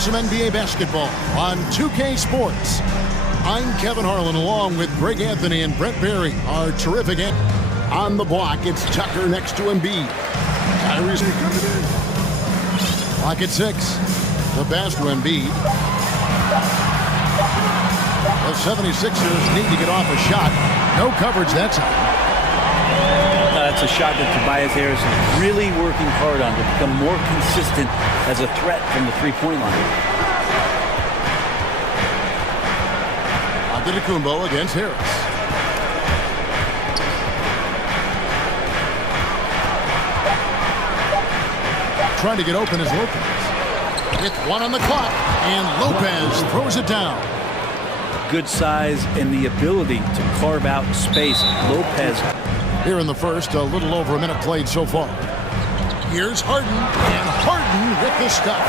for some NBA basketball on 2K Sports. I'm Kevin Harlan along with Greg Anthony and Brent Barry, our terrific. On the block, it's Tucker next to Embiid. Kyrie's block at 6. The pass to Embiid. The 76ers need to get off a shot. No coverage that time. That's a shot that Tobias Harris is really working hard on to become more consistent as a threat from the three-point line. Antetokounmpo against Harris. Trying to get open is Lopez. With 1 on the clock, and Lopez throws it down. Good size and the ability to carve out space. Lopez. Here in the first, a little over a minute played so far. Here's Harden, and Harden with the stuff.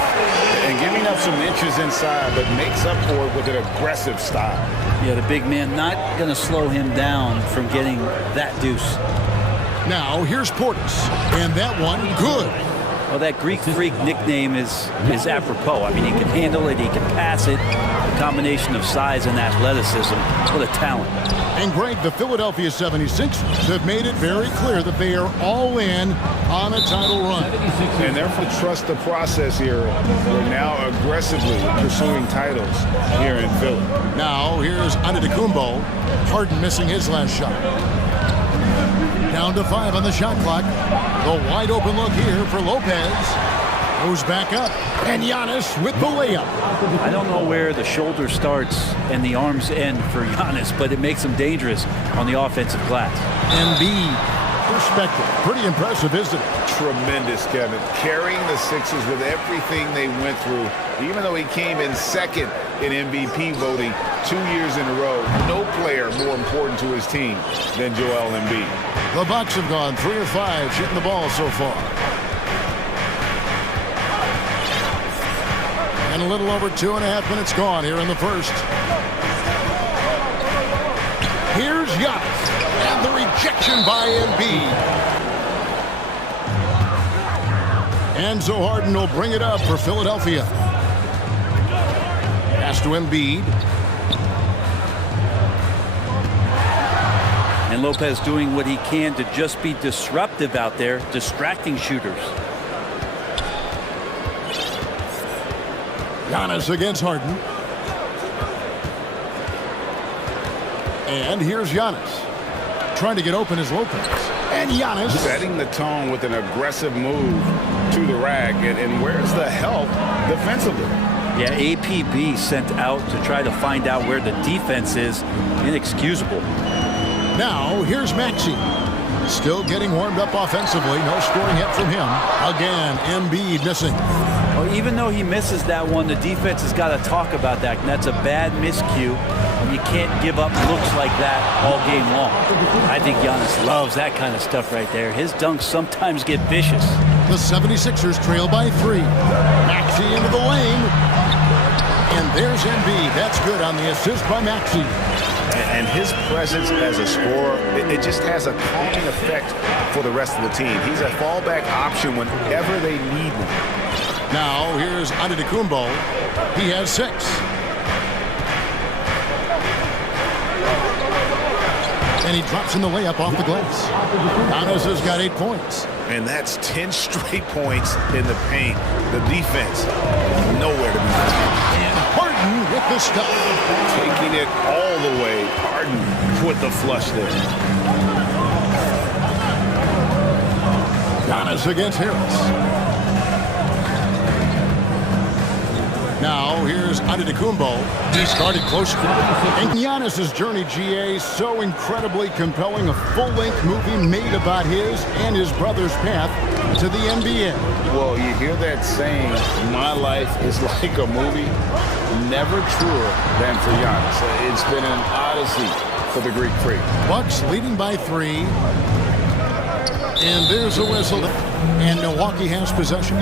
And giving up some inches inside, but makes up for it with an aggressive style. Yeah, the big man not going to slow him down from getting that deuce. Now, here's Portis, and that one, good. Well, that Greek Freak nickname is apropos. I mean, he can handle it, he can pass it. A combination of size and athleticism. What a talent. And Greg, the Philadelphia 76ers have made it very clear that they are all in on a title run. And therefore trust the process here. They're now aggressively pursuing titles here in Philly. Now, here's Antetokounmpo. Harden missing his last shot. Down to 5 on the shot clock. The wide open look here for Lopez. Goes back up. And Giannis with the layup. I don't know where the shoulder starts and the arms end for Giannis, but it makes him dangerous on the offensive glass. Embiid, perspective. Pretty impressive, isn't it? Tremendous, Kevin. Carrying the Sixers with everything they went through. Even though he came in second in MVP voting 2 years in a row, no player more important to his team than Joel Embiid. The Bucks have gone 3 of 5 shooting the ball so far. And a little over 2.5 minutes gone here in the first. Here's Giannis. And the rejection by Embiid. Enzo Harden will bring it up for Philadelphia. Pass to Embiid. And Lopez doing what he can to just be disruptive out there, distracting shooters. Giannis against Harden. And here's Giannis. Trying to get open is Lopez. And Giannis. Setting the tone with an aggressive move to the rack. And where's the help defensively? Yeah, APB sent out to try to find out where the defense is. Inexcusable. Now, here's Maxey. Still getting warmed up offensively. No scoring yet from him. Again, Embiid missing. Well, even though he misses that one, the defense has got to talk about that. And that's a bad miscue. And you can't give up looks like that all game long. I think Giannis loves that kind of stuff right there. His dunks sometimes get vicious. The 76ers trail by 3. Maxey into the lane. And there's Embiid. That's good on the assist by Maxey. And his presence as a scorer, it just has a calming effect for the rest of the team. He's a fallback option whenever they need one. Now, here's Antetokounmpo. He has 6. And he drops in the layup off the glass. Giannis has got 8 points. And that's 10 straight points in the paint. The defense, nowhere to be found. And Harden with the stuff. Taking it all the way. Harden with the flush there. Giannis against Harris. Now, here's Antetokounmpo. He started close. And Giannis' journey, GA, so incredibly compelling. A full-length movie made about his and his brother's path to the NBA. Well, you hear that saying, my life is like a movie. Never truer than for Giannis. It's been an odyssey for the Greek Freak. Bucks leading by 3. And there's a whistle. And Milwaukee has possession.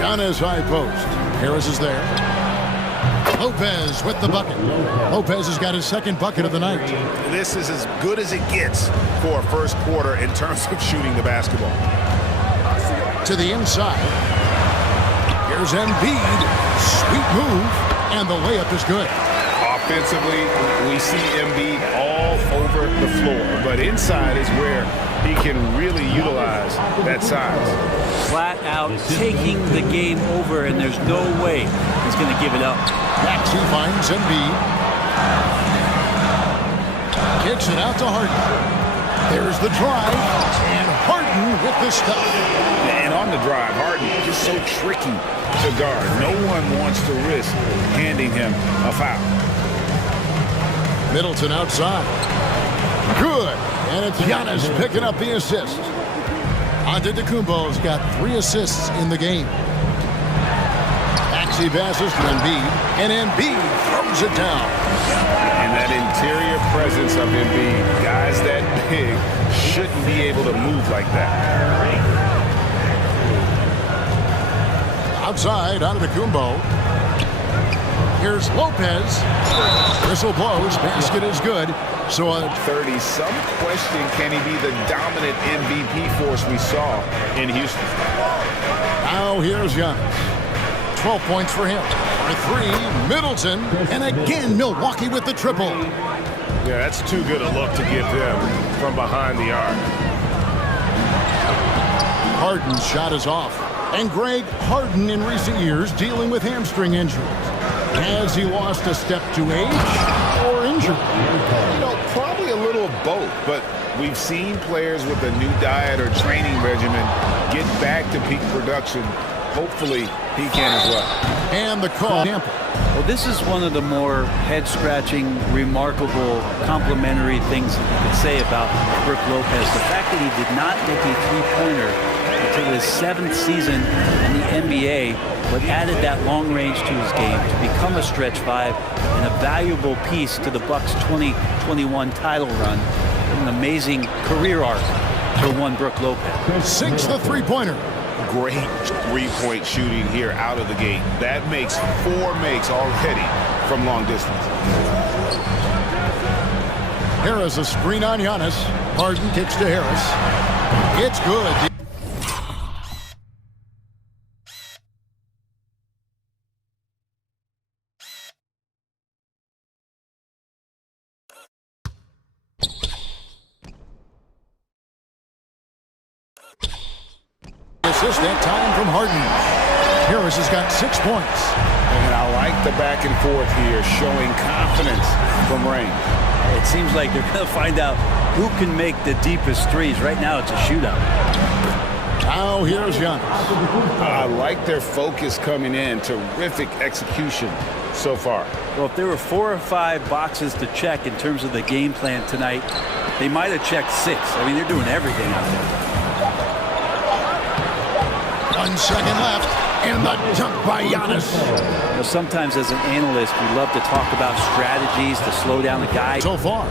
Giannis high post. Harris is there. Lopez with the bucket. Lopez has got his second bucket of the night. This is as good as it gets for a first quarter in terms of shooting the basketball. to the inside. Here's Embiid. Sweet move. And the layup is good. Offensively, we see Embiid all over the floor. But inside is where he can really utilize that size. Flat out taking the game over, and there's no way he's going to give it up. Next, he finds Embiid. Kicks it out to Harden. There's the drive. And Harden with the stuff. And on the drive, Harden is so tricky to guard. No one wants to risk handing him a foul. Middleton outside. Good. And it's Giannis picking up the assist. Antetokounmpo's got 3 assists in the game. Maxey passes to Embiid. And Embiid throws it down. And that interior presence of Embiid, guys that big, shouldn't be able to move like that. Outside, Antetokounmpo. Here's Lopez. Whistle blows. Basket is good. So 30. Some question, can he be the dominant MVP force we saw in Houston? now here's Giannis. 12 points for him. For 3, Middleton. And again, Milwaukee with the triple. Yeah, that's too good a look to give them from behind the arc. Harden's shot is off. And Greg, Harden in recent years dealing with hamstring injuries. Has he lost a step to age or injury? You know, probably a little of both, but we've seen players with a new diet or training regimen get back to peak production. Hopefully, he can as well. And the call. Well, this is one of the more head-scratching, remarkable, complimentary things that you could say about Brook Lopez. The fact that he did not make a three-pointer until his 7th season in the NBA, but added that long range to his game to become a stretch 5 and a valuable piece to the Bucks' 2021 title run. An amazing career arc for one Brook Lopez. 6 the three-pointer. Great three-point shooting here out of the gate. That makes 4 makes already from long distance. Harris a screen on Giannis. Harden kicks to Harris. It's good. Assist that time from Harden. Harris has got 6 points. And I like the back and forth here, showing confidence from Rain. It seems like they're going to find out who can make the deepest threes. Right now, it's a shootout. Now here's Giannis. I like their focus coming in. Terrific execution so far. Well, if there were 4 or 5 boxes to check in terms of the game plan tonight, they might have checked 6. I mean, they're doing everything out there. 1 second left, and the dunk by Giannis. You know, sometimes as an analyst, we love to talk about strategies to slow down the guy. So far.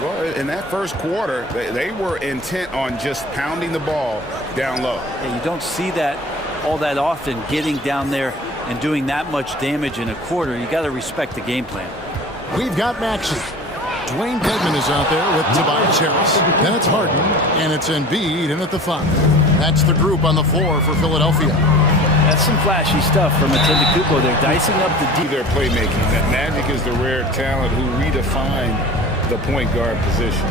Well, in that first quarter, they were intent on just pounding the ball down low. And you don't see that all that often, getting down there and doing that much damage in a quarter. You got to respect the game plan. We've got Maxey. Dwayne Dedmon is out there with Tobias Harris. Then it's Harden, and it's Embiid in at the 5. That's the group on the floor for Philadelphia. That's some flashy stuff from Antetokounmpo. They're dicing up the deep. Their playmaking. That Magic is the rare talent who redefined the point guard position.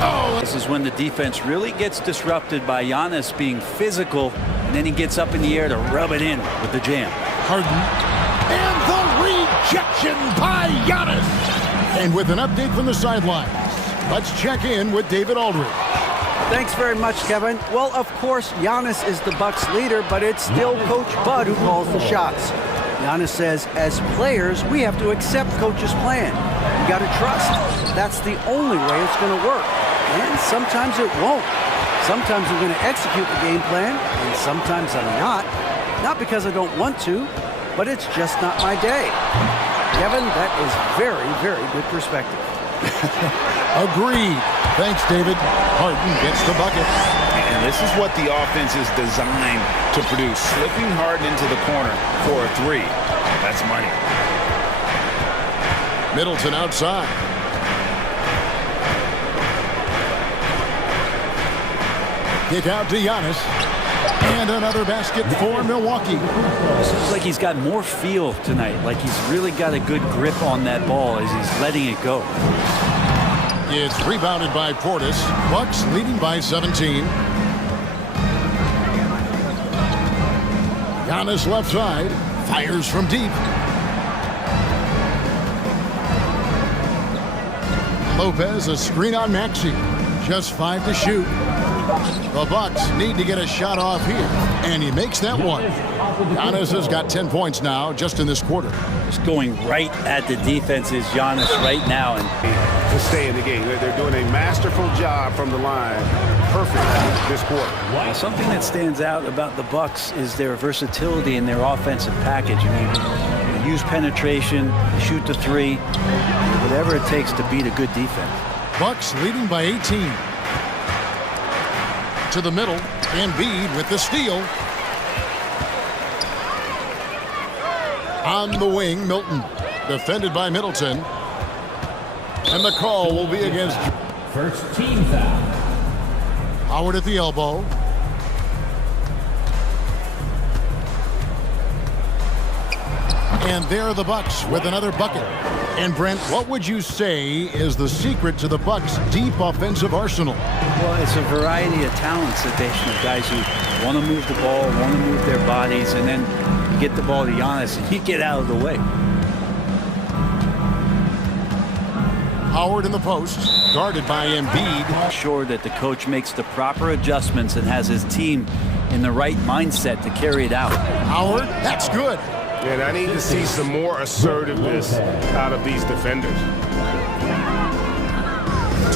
Oh, This is when the defense really gets disrupted by Giannis being physical, and then he gets up in the air to rub it in with the jam. Harden. And the rejection by Giannis. And with an update from the sidelines, let's check in with David Aldridge. Thanks very much, Kevin. Well, of course, Giannis is the Bucks leader, but it's still Coach Bud who calls the shots. Giannis says, as players, we have to accept Coach's plan. You got to trust. That's the only way it's going to work. And sometimes it won't. Sometimes I'm going to execute the game plan, and sometimes I'm not. Not because I don't want to, but it's just not my day. Kevin, that is very, very good perspective. Agreed. Thanks, David. Harden gets the bucket. And this is what the offense is designed to produce. Slipping Harden into the corner for a 3. That's money. Middleton outside. Kick out to Giannis. And another basket for Milwaukee. It looks like he's got more feel tonight. Like he's really got a good grip on that ball as he's letting it go. It's rebounded by Portis. Bucks leading by 17. Giannis left side. Fires from deep. Lopez, a screen on Maxey. Just 5 to shoot. The Bucks need to get a shot off here, and he makes that one. Giannis has got 10 points now just in this quarter. Just going right at the defense is Giannis right now. And to stay in the game. They're doing a masterful job from the line. Perfect this quarter. Well, something that stands out about the Bucks is their versatility in their offensive package. I mean, they use penetration, shoot the three, whatever it takes to beat a good defense. Bucks leading by 18. To the middle, Embiid with the steal. On the wing, Milton, defended by Middleton. And the call will be against first team foul. Howard at the elbow. And there are the Bucks with another bucket. And Brent, what would you say is the secret to the Bucks' deep offensive arsenal? Well, it's a variety of talents that they have. Guys who want to move the ball, want to move their bodies, and then you get the ball to Giannis and you get out of the way. Howard in the post, guarded by Embiid. Sure that the coach makes the proper adjustments and has his team in the right mindset to carry it out. Howard, that's good. And I need to see some more assertiveness out of these defenders.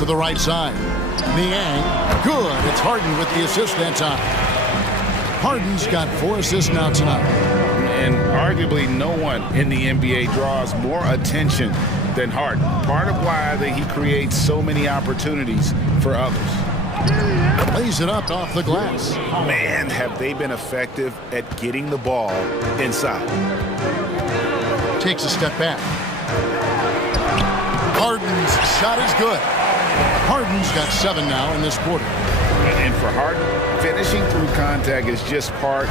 To the right side. Niang, good. It's Harden with the assist that time. Harden's got 4 assists now tonight. And arguably no one in the NBA draws more attention than Harden. Part of why he creates so many opportunities for others. Lays it up off the glass. Man, have they been effective at getting the ball inside. Takes a step back. Harden's shot is good. Harden's got 7 now in this quarter. And for Harden, finishing through contact is just part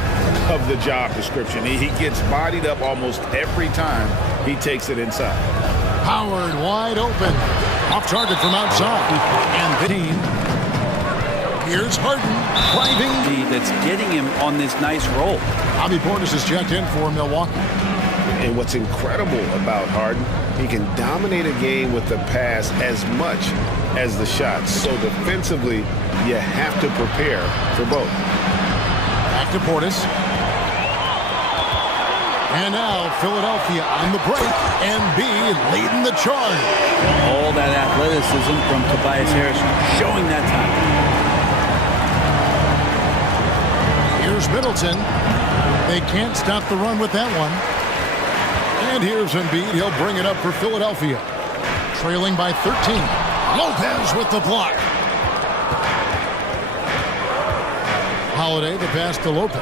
of the job description. He gets bodied up almost every time he takes it inside. Howard wide open. Off target from outside. And Dean. Here's Harden driving. That's getting him on this nice roll. Bobby Portis is checked in for Milwaukee. And what's incredible about Harden, he can dominate a game with the pass as much as the shots. So defensively, you have to prepare for both. Back to Portis. And now Philadelphia on the break. Embiid leading the charge. All that athleticism from Tobias Harris showing that time. Here's Middleton. They can't stop the run with that one. And here's Embiid. He'll bring it up for Philadelphia. Trailing by 13. Lopez with the block. Holiday, the pass to Lopez.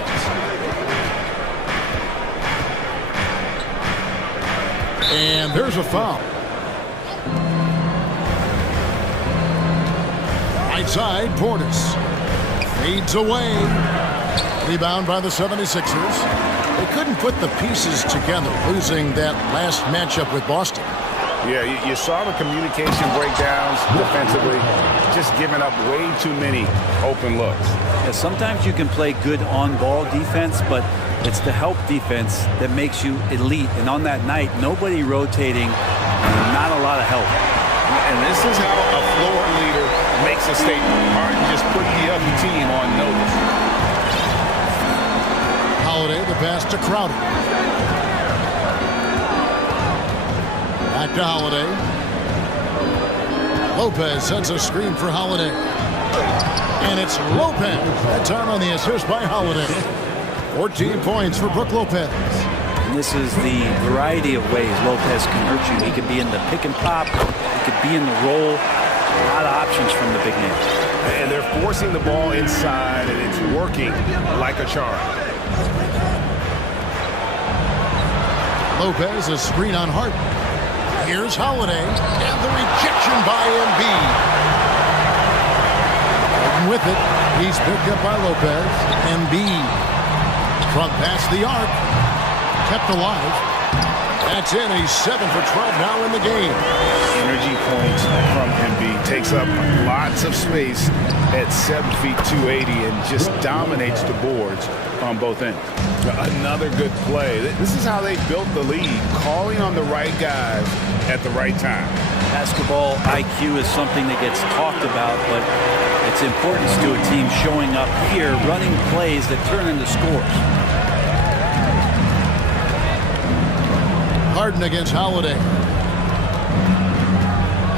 And there's a foul. Right side, Portis. Fades away. Rebound by the 76ers. They couldn't put the pieces together, losing that last matchup with Boston. Yeah, you saw the communication breakdowns defensively, just giving up way too many open looks. Yeah, sometimes you can play good on-ball defense, but it's the help defense that makes you elite. And on that night, nobody rotating, not a lot of help. And this is how a floor leader makes a statement. Harden just put the other team on notice. Holiday, the pass to Crowder. Back to Holiday. Lopez sends a screen for Holiday. And it's Lopez. That time on the assist by Holiday. 14 points for Brook Lopez. And this is the variety of ways Lopez can hurt you. He could be in the pick and pop. He could be in the roll. A lot of options from the big man. And they're forcing the ball inside, and it's working like a charm. Lopez, a screen on Harden. Here's Holiday, and the rejection by Embiid. with it. He's picked up by Lopez. Embiid from past the arc. Kept alive. That's in. He's 7 for 12 now in the game. Energy points from Embiid. Takes up lots of space at 7 feet 280 and just dominates the boards on both ends. Another good play. This is how they built the lead, calling on the right guys at the right time. Basketball IQ is something that gets talked about, but its importance to a team showing up here, running plays that turn into scores. Harden against Holiday.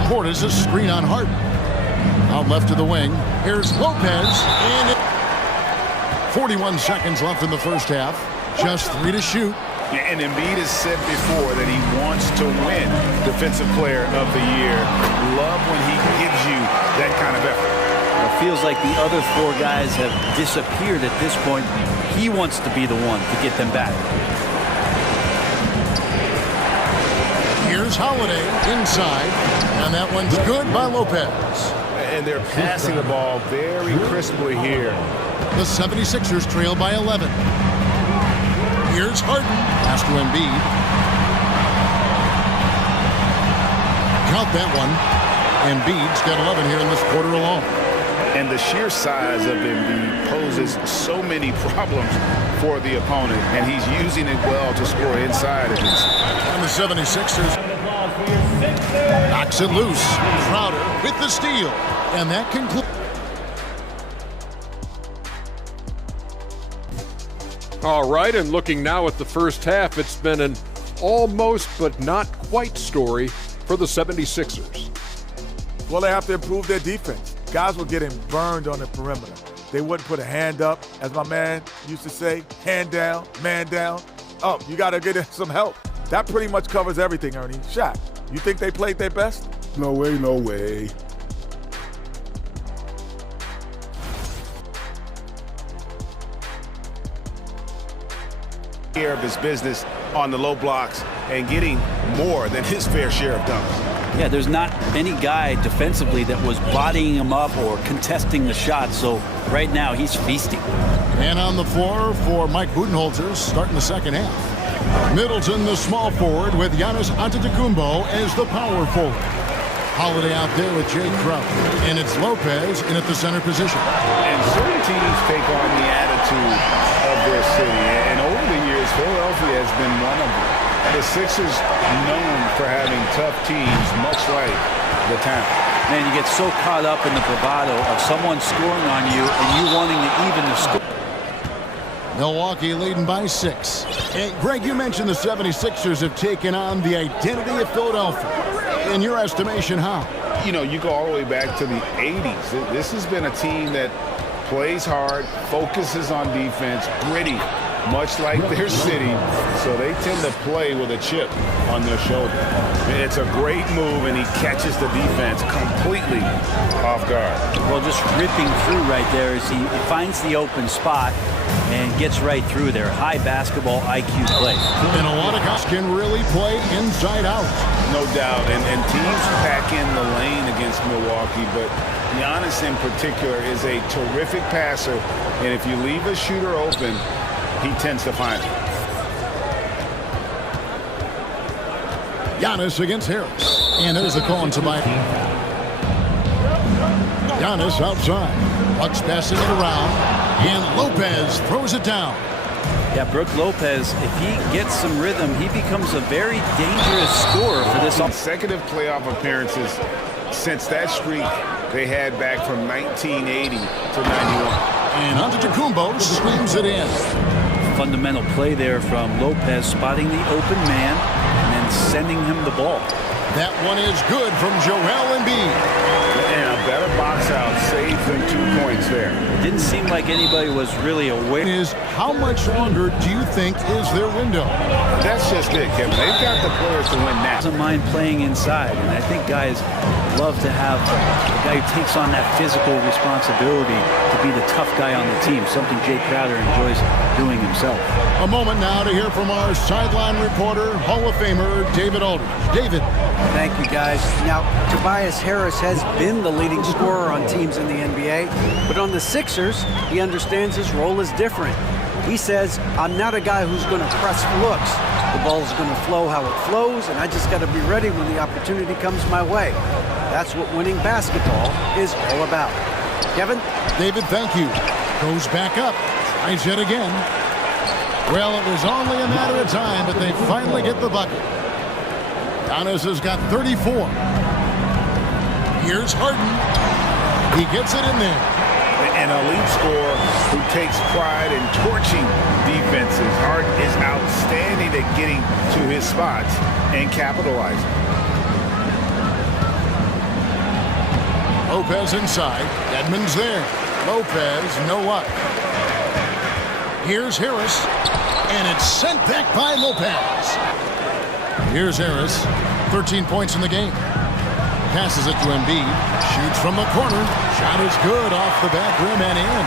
Portis, a screen on Harden. Out left to the wing. Here's Lopez. And 41 seconds left in the first half. Just 3 to shoot. And Embiid has said before that he wants to win Defensive Player of the Year. Love when he gives you that kind of effort. It feels like the other 4 guys have disappeared at this point. He wants to be the one to get them back. Here's Holiday inside. And that one's good by Lopez. And they're passing the ball very crisply here. The 76ers trail by 11. Here's Harden. Pass to Embiid. Count that one. Embiid's got 11 here in this quarter alone. And the sheer size of Embiid poses so many problems for the opponent, and he's using it well to score inside of this. And the 76ers knocks it loose. Crowder with the steal. And that concludes. All right, and looking now at the first half, it's been an almost but not quite story for the 76ers. Well, they have to improve their defense. Guys were getting burned on the perimeter. They wouldn't put a hand up, as my man used to say, hand down, man down. Oh, you got to get some help. That pretty much covers everything, Ernie. Shaq, you think they played their best? No way, no way. Care of his business on the low blocks and getting more than his fair share of dunks. Yeah, there's not any guy defensively that was bodying him up or contesting the shot, so right now he's feasting. And on the floor for Mike Budenholzer starting the second half. Middleton, the small forward, with Giannis Antetokounmpo as the power forward. Holiday out there with Jay Crowder. And it's Lopez in at the center position. And certain teams take on the attitude of their city. And over the years, Philadelphia has been one of them. The Sixers known for having tough teams, much like the town. Man, you get so caught up in the bravado of someone scoring on you and you wanting to even the score. Milwaukee leading by 6. And Greg, you mentioned the 76ers have taken on the identity of Philadelphia. In your estimation, how? You know, you go all the way back to the 80s. This has been a team that plays hard, focuses on defense, gritty, much like their city, so they tend to play with a chip on their shoulder. It's a great move, and he catches the defense completely off guard. Well, just ripping through right there as he finds the open spot and gets right through there. High basketball IQ play. And a lot of guys can really play inside out. No doubt, and teams pack in the lane against Milwaukee, but Giannis in particular is a terrific passer, and if you leave a shooter open, he tends to find it. Giannis against Harris. And there's the call on Tobias. Giannis outside. Bucks passing it around. And Lopez throws it down. Yeah, Brook Lopez, if he gets some rhythm, he becomes a very dangerous scorer for this. Consecutive playoff appearances since that streak they had back from 1980 to 91. And Antetokounmpo swings it in. Fundamental play there from Lopez, spotting the open man and then sending him the ball. That one is good from Joel Embiid. And a better box out saves them 2 points there. Didn't seem like anybody was really aware. Is how much longer do you think is their window? That's just it, Kevin. They've got the players to win now. Doesn't mind playing inside, and I think guys love to have a guy who takes on that physical responsibility to be the tough guy on the team, something Jay Crowder enjoys doing himself. A moment now to hear from our sideline reporter, Hall of Famer David Aldridge. David. Thank you, guys. Now, Tobias Harris has been the leading scorer on teams in the NBA, but on the Sixers, he understands his role is different. He says, I'm not a guy who's going to press for looks. The ball's going to flow how it flows, and I just got to be ready when the opportunity comes my way. That's what winning basketball is all about. Kevin? David, thank you. Goes back up. Tries it again. Well, it was only a matter of time, but they finally get the bucket. Giannis has got 34. Here's Harden. He gets it in there. An elite scorer who takes pride in torching defenses. Harden is outstanding at getting to his spots and capitalizing. Lopez inside. Edmonds there. Lopez, no luck. Here's Harris. And it's sent back by Lopez. Here's Harris. 13 points in the game. Passes it to Embiid. Shoots from the corner. Shot is good off the back rim and in.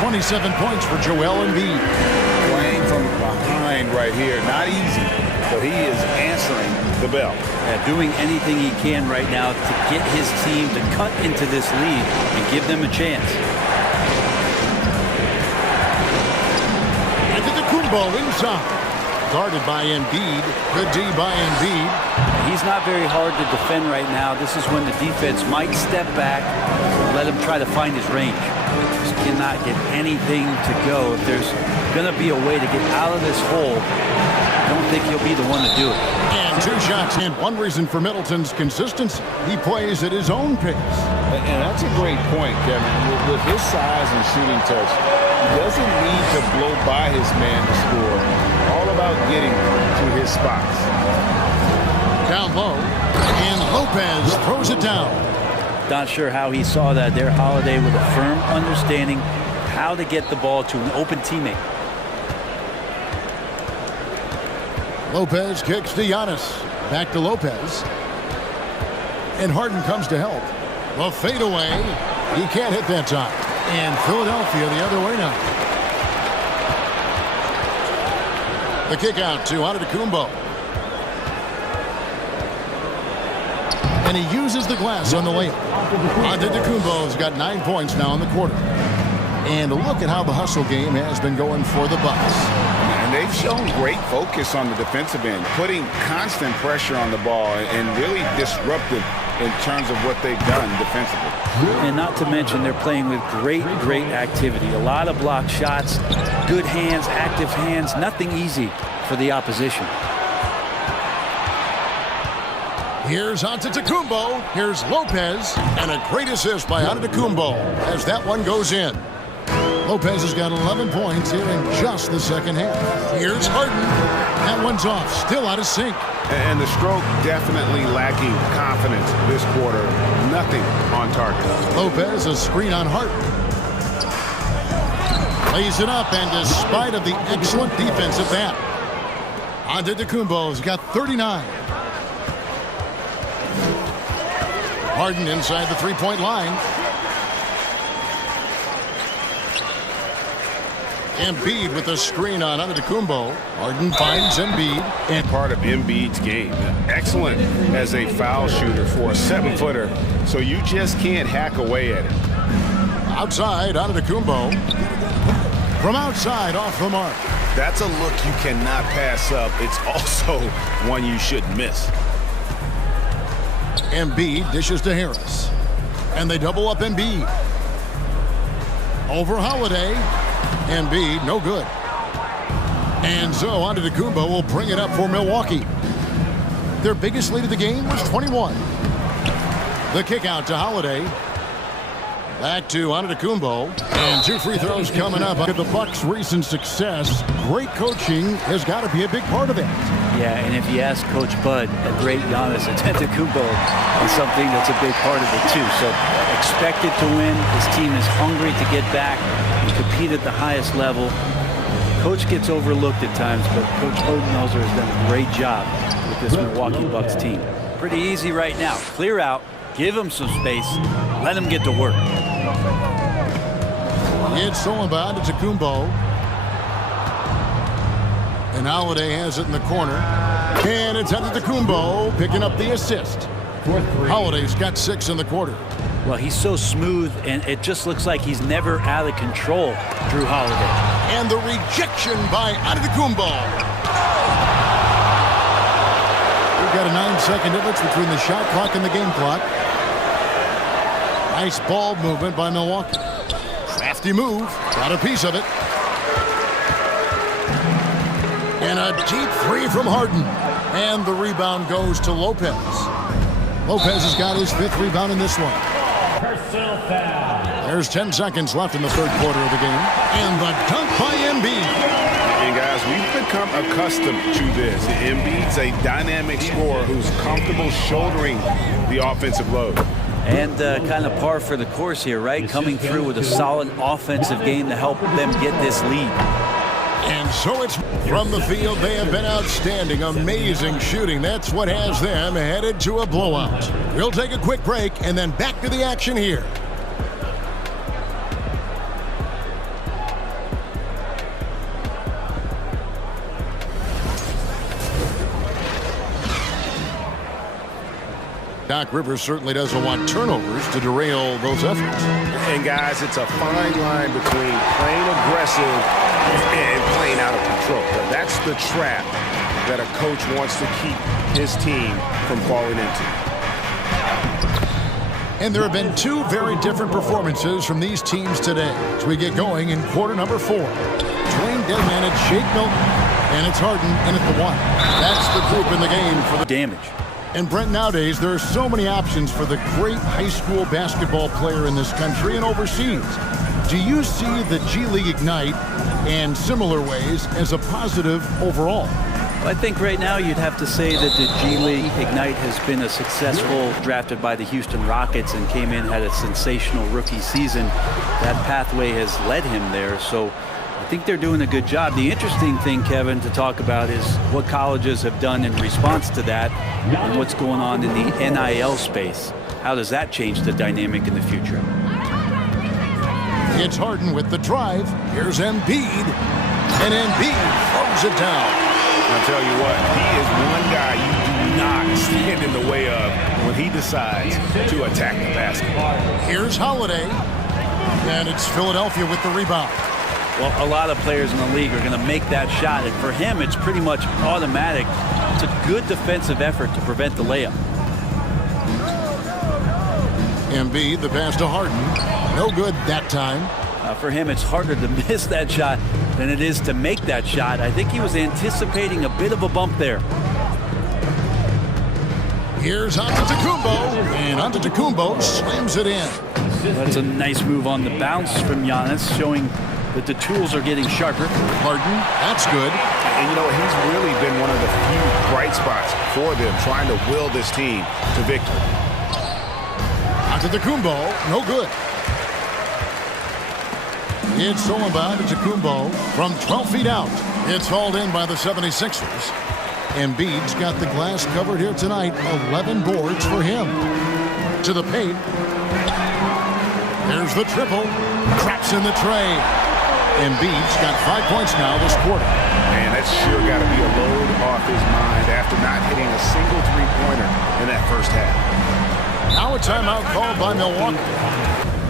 27 points for Joel Embiid. Playing from behind right here. Not easy, but he is answering the bell. Yeah, doing anything he can right now to get his team to cut into this lead and give them a chance. Antetokounmpo inside. Guarded by Embiid. Good D by Embiid. He's not very hard to defend right now. This is when the defense might step back and let him try to find his range. Just cannot get anything to go. If there's going to be a way to get out of this hole, I don't think he'll be the one to do it. And 2 shots. And one reason for Middleton's consistency, he plays at his own pace. And that's a great point, Kevin. With his size and shooting touch, he doesn't need to blow by his man to score. All about getting to his spots. Down low, and Lopez throws it down. Not sure how he saw that there. Holiday with a firm understanding how to get the ball to an open teammate. Lopez kicks to Giannis. Back to Lopez. And Harden comes to help. The fadeaway. He can't hit that time. And Philadelphia the other way now. The kick out to Antetokounmpo. And he uses the glass on the layup. Antetokounmpo's got 9 points now in the quarter. And look at how the hustle game has been going for the Bucks. And they've shown great focus on the defensive end, putting constant pressure on the ball and really disruptive in terms of what they've done defensively. And not to mention they're playing with great activity. A lot of block shots, good hands, active hands, nothing easy for the opposition. Here's Antetokounmpo. Here's Lopez. And a great assist by Antetokounmpo as that one goes in. Lopez has got 11 points here in just the second half. Here's Harden. That one's off. Still out of sync. And the stroke definitely lacking confidence this quarter. Nothing on target. Lopez, a screen on Harden. Lays it up, and despite of the excellent defense at that, Antetokounmpo's got 39. Harden inside the three-point line. Embiid with the screen on Antetokounmpo. Harden finds Embiid. And part of Embiid's game. Excellent as a foul shooter for a 7-footer. So you just can't hack away at it. Outside, Antetokounmpo. From outside, off the mark. That's a look you cannot pass up. It's also one you should miss. Embiid dishes to Harris. And they double up Embiid. Over Holiday. Embiid, no good. And so Antetokounmpo will bring it up for Milwaukee. Their biggest lead of the game was 21. The kick out to Holiday. Back to Antetokounmpo. And 2 free throws coming up. The Bucks' recent success, great coaching has got to be a big part of it. Yeah, and if you ask Coach Bud, a great Giannis Antetokounmpo is something that's a big part of it too. So expected to win. His team is hungry to get back and compete at the highest level. Coach gets overlooked at times, but Coach Budenholzer has done a great job with this Milwaukee Bucks team. Pretty easy right now. Clear out, Give him some space. Let him get to work. It's stolen by Antetokounmpo. And Holiday has it in the corner. And it's Antetokounmpo picking up the assist. Holiday's got 6 in the quarter. Well, he's so smooth, and it just looks like he's never out of control, Drew Holiday. And the rejection by Antetokounmpo. We've got a 9-second difference between the shot clock and the game clock. Nice ball movement by Milwaukee. Crafty move. Got a piece of it. And a deep 3 from Harden. And the rebound goes to Lopez. Lopez has got his 5th rebound in this one. Personal foul. There's 10 seconds left in the 3rd quarter of the game. And the dunk by Embiid. And guys, we've become accustomed to this. Embiid's a dynamic scorer who's comfortable shouldering the offensive load. And kind of par for the course here, right? Coming through with a solid offensive game to help them get this lead. And so it's from the field. They have been outstanding. Amazing shooting. That's what has them headed to a blowout. We'll take a quick break and then back to the action here. Doc Rivers certainly doesn't want turnovers to derail those efforts. And guys, it's a fine line between playing aggressive and playing out of control. But that's the trap that a coach wants to keep his team from falling into. And there have been 2 very different performances from these teams today as we get going in quarter number 4. Dwayne Dedman at Shake Milton, and it's Harden in at the 1. That's the group in the game for the damage. And Brent, nowadays there are so many options for the great high school basketball player in this country and overseas. Do you see the G League Ignite and similar ways as a positive overall? I think right now you'd have to say that the G League Ignite has been a successful, drafted by the Houston Rockets and came in, had a sensational rookie season. That pathway has led him there, so I think they're doing a good job. The interesting thing, Kevin, to talk about is what colleges have done in response to that and what's going on in the NIL space. How does that change the dynamic in the future? It's Harden with the drive. Here's Embiid. And Embiid throws it down. I'll tell you what, he is one guy you do not stand in the way of when he decides to attack the basket. Here's Holiday. And it's Philadelphia with the rebound. Well, a lot of players in the league are going to make that shot, and for him, it's pretty much automatic. It's a good defensive effort to prevent the layup. Embiid, the pass to Harden. No good that time. For him, it's harder to miss that shot than it is to make that shot. I think he was anticipating a bit of a bump there. Here's Antetokounmpo, and Antetokounmpo slams it in. That's a nice move on the bounce from Giannis, showing that the tools are getting sharper. Harden, that's good. And you know, he's really been one of the few bright spots for them, trying to will this team to victory. Antetokounmpo, no good. It's stolen by Antetokounmpo from 12 feet out. It's hauled in by the 76ers. Embiid's got the glass covered here tonight. 11 boards for him. To the paint. There's the triple. Traps in the tray. Embiid's got 5 points now this quarter. Man, that's sure got to be a load off his mind after not hitting a single three-pointer in that first half. Now a timeout called by Milwaukee.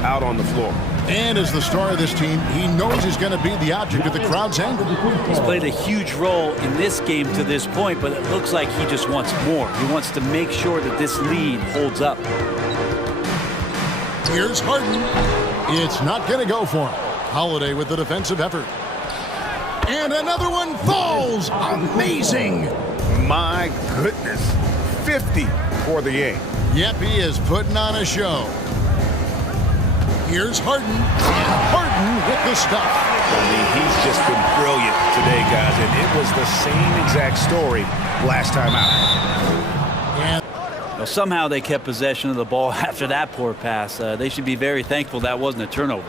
Out on the floor. And as the star of this team, he knows he's going to be the object of the crowd's anger. He's played a huge role in this game to this point, but it looks like he just wants more. He wants to make sure that this lead holds up. Here's Harden. It's not going to go for him. Holiday with the defensive effort. And another one falls. Amazing. My goodness. 50 for the game. Yep, he is putting on a show. Here's Harden. And Harden with the stuff. I mean, he's just been brilliant today, guys. And it was the same exact story last time out. And well, somehow they kept possession of the ball after that poor pass. They should be very thankful that wasn't a turnover.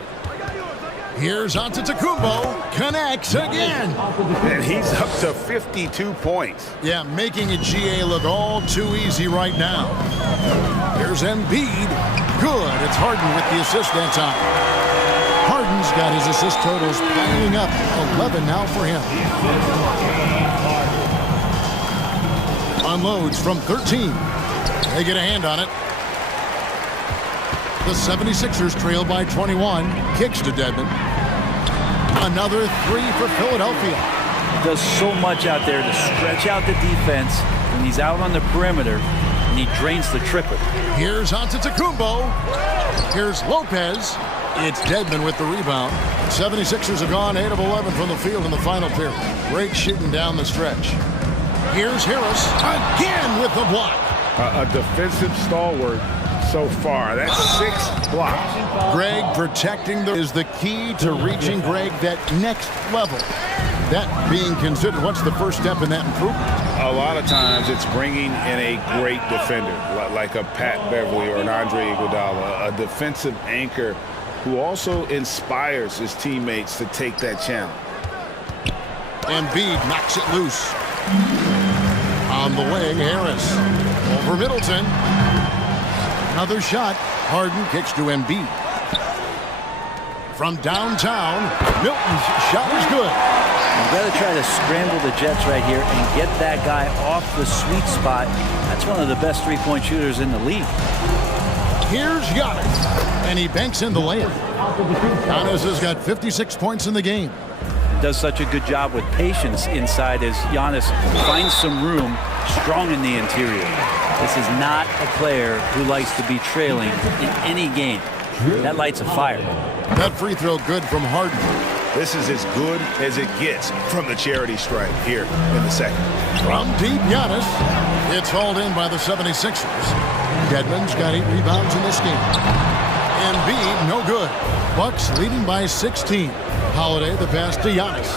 Here's Antetokounmpo, connects again. And he's up to 52 points. Yeah, making a GA look all too easy right now. Here's Embiid. Good. It's Harden with the assist that time. Harden's got his assist totals piling up. 11 now for him. Unloads from 13. They get a hand on it. The 76ers trail by 21. Kicks to Dedmon. Another three for Philadelphia. Does so much out there to stretch out the defense when he's out on the perimeter, and he drains the triple. Here's Antetokounmpo. Here's Lopez. It's Dedmon with the rebound. 76ers have gone 8 of 11 from the field in the final period. Great shooting down the stretch. Here's Harris again with the block. A defensive stalwart so far. That's 6 blocks. Greg protecting is the key to reaching, Greg, that next level. That being considered, what's the first step in that improvement? A lot of times it's bringing in a great defender, like a Pat Beverly or an Andre Iguodala, a defensive anchor who also inspires his teammates to take that challenge. Embiid knocks it loose. On the wing, Harris. Over Middleton. Another shot. Harden kicks to Embiid. From downtown, Milton's shot is good. You've got to try to scramble the Jets right here and get that guy off the sweet spot. That's one of the best three-point shooters in the league. Here's Giannis, and he banks in the layup. Giannis has got 56 points in the game. Does such a good job with patience inside as Giannis finds some room, strong in the interior. This is not a player who likes to be trailing in any game. That lights a fire. That free throw good from Harden. This is as good as it gets from the charity stripe here in the second. From deep, Giannis. It's hauled in by the 76ers. Dedmon's got 8 rebounds in this game. Embiid, no good. Bucks leading by 16. Holiday, the pass to Giannis.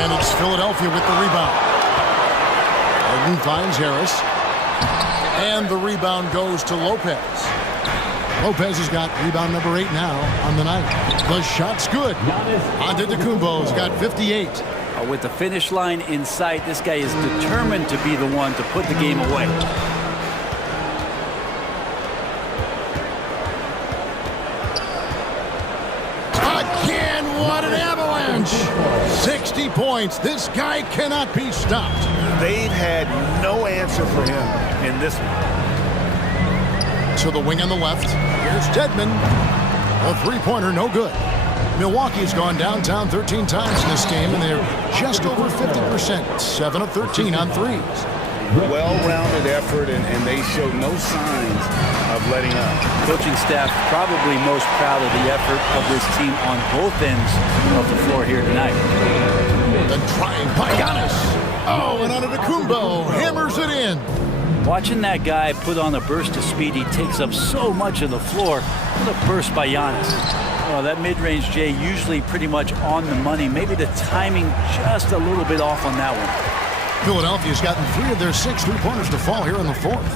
And it's Philadelphia with the rebound. Harden finds Harris. And the rebound goes to Lopez. Lopez has got rebound number 8 now on the night. The shot's good. Antetokounmpo's got 58. With the finish line in sight, this guy is determined to be the one to put the game away. Again, what an avalanche! 60 points. This guy cannot be stopped. They've had no answer for him in this one. To the wing on the left. Here's Dedmon. A three-pointer, no good. Milwaukee's gone downtown 13 times in this game, and they're just over 50%. 7 of 13 on threes. Well-rounded effort, and they showed no signs of letting up. Coaching staff probably most proud of the effort of this team on both ends of the floor here tonight. The drive by Giannis. Oh, and Antetokounmpo hammers it in. Watching that guy put on a burst of speed, he takes up so much of the floor. What a burst by Giannis. Oh, that mid-range, Jay, usually pretty much on the money. Maybe the timing just a little bit off on that one. Philadelphia's gotten 3 of their 6 three-pointers to fall here in the fourth.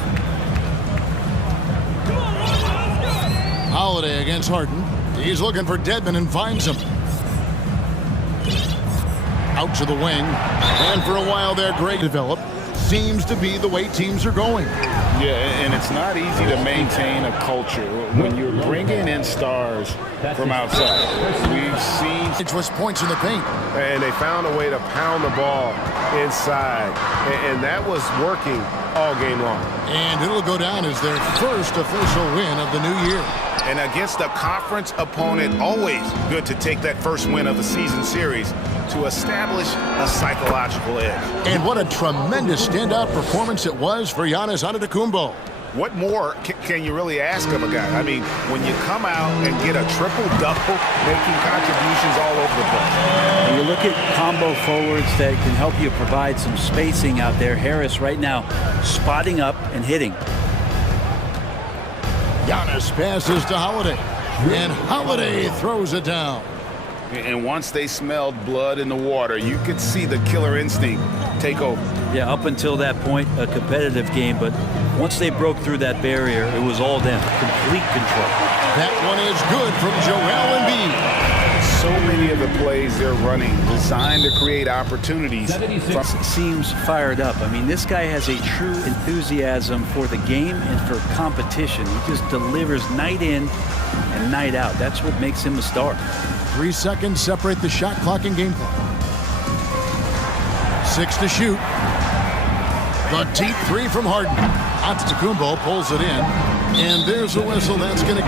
Holiday against Harden. He's looking for Dedmon and finds him. Out to the wing. And for a while there, Greg developed. Seems to be the way teams are going. Yeah, and it's not easy to maintain a culture when you're bringing in stars from outside. We've seen It was points in the paint. And they found a way to pound the ball inside. And that was working all game long. And it'll go down as their first official win of the new year. And against a conference opponent, always good to take that first win of the season series to establish a psychological edge. And what a tremendous standout performance it was for Giannis Antetokounmpo. What more can you really ask of a guy? I mean, when you come out and get a triple-double, making contributions all over the place. When you look at combo forwards that can help you provide some spacing out there, Harris right now spotting up and hitting. Giannis passes to Holiday. And Holiday throws it down. And once they smelled blood in the water, you could see the killer instinct take over. Yeah, up until that point, a competitive game, but Once they broke through that barrier, it was all them. Complete control. That one is good from Joel Embiid. So many of the plays they're running designed to create opportunities. Seems fired up. I mean, this guy has a true enthusiasm for the game and for competition. He just delivers night in and night out. That's what makes him a star. 3 seconds separate the shot clock and game clock. 6 to shoot. The deep three from Harden. Antetokounmpo pulls it in. And there's a whistle. That's going to...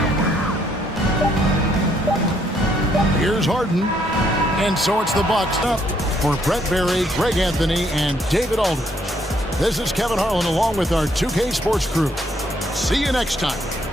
Here's Harden. And so it's the Bucks up for Brett Berry, Greg Anthony, and David Aldridge. This is Kevin Harlan along with our 2K Sports crew. See you next time.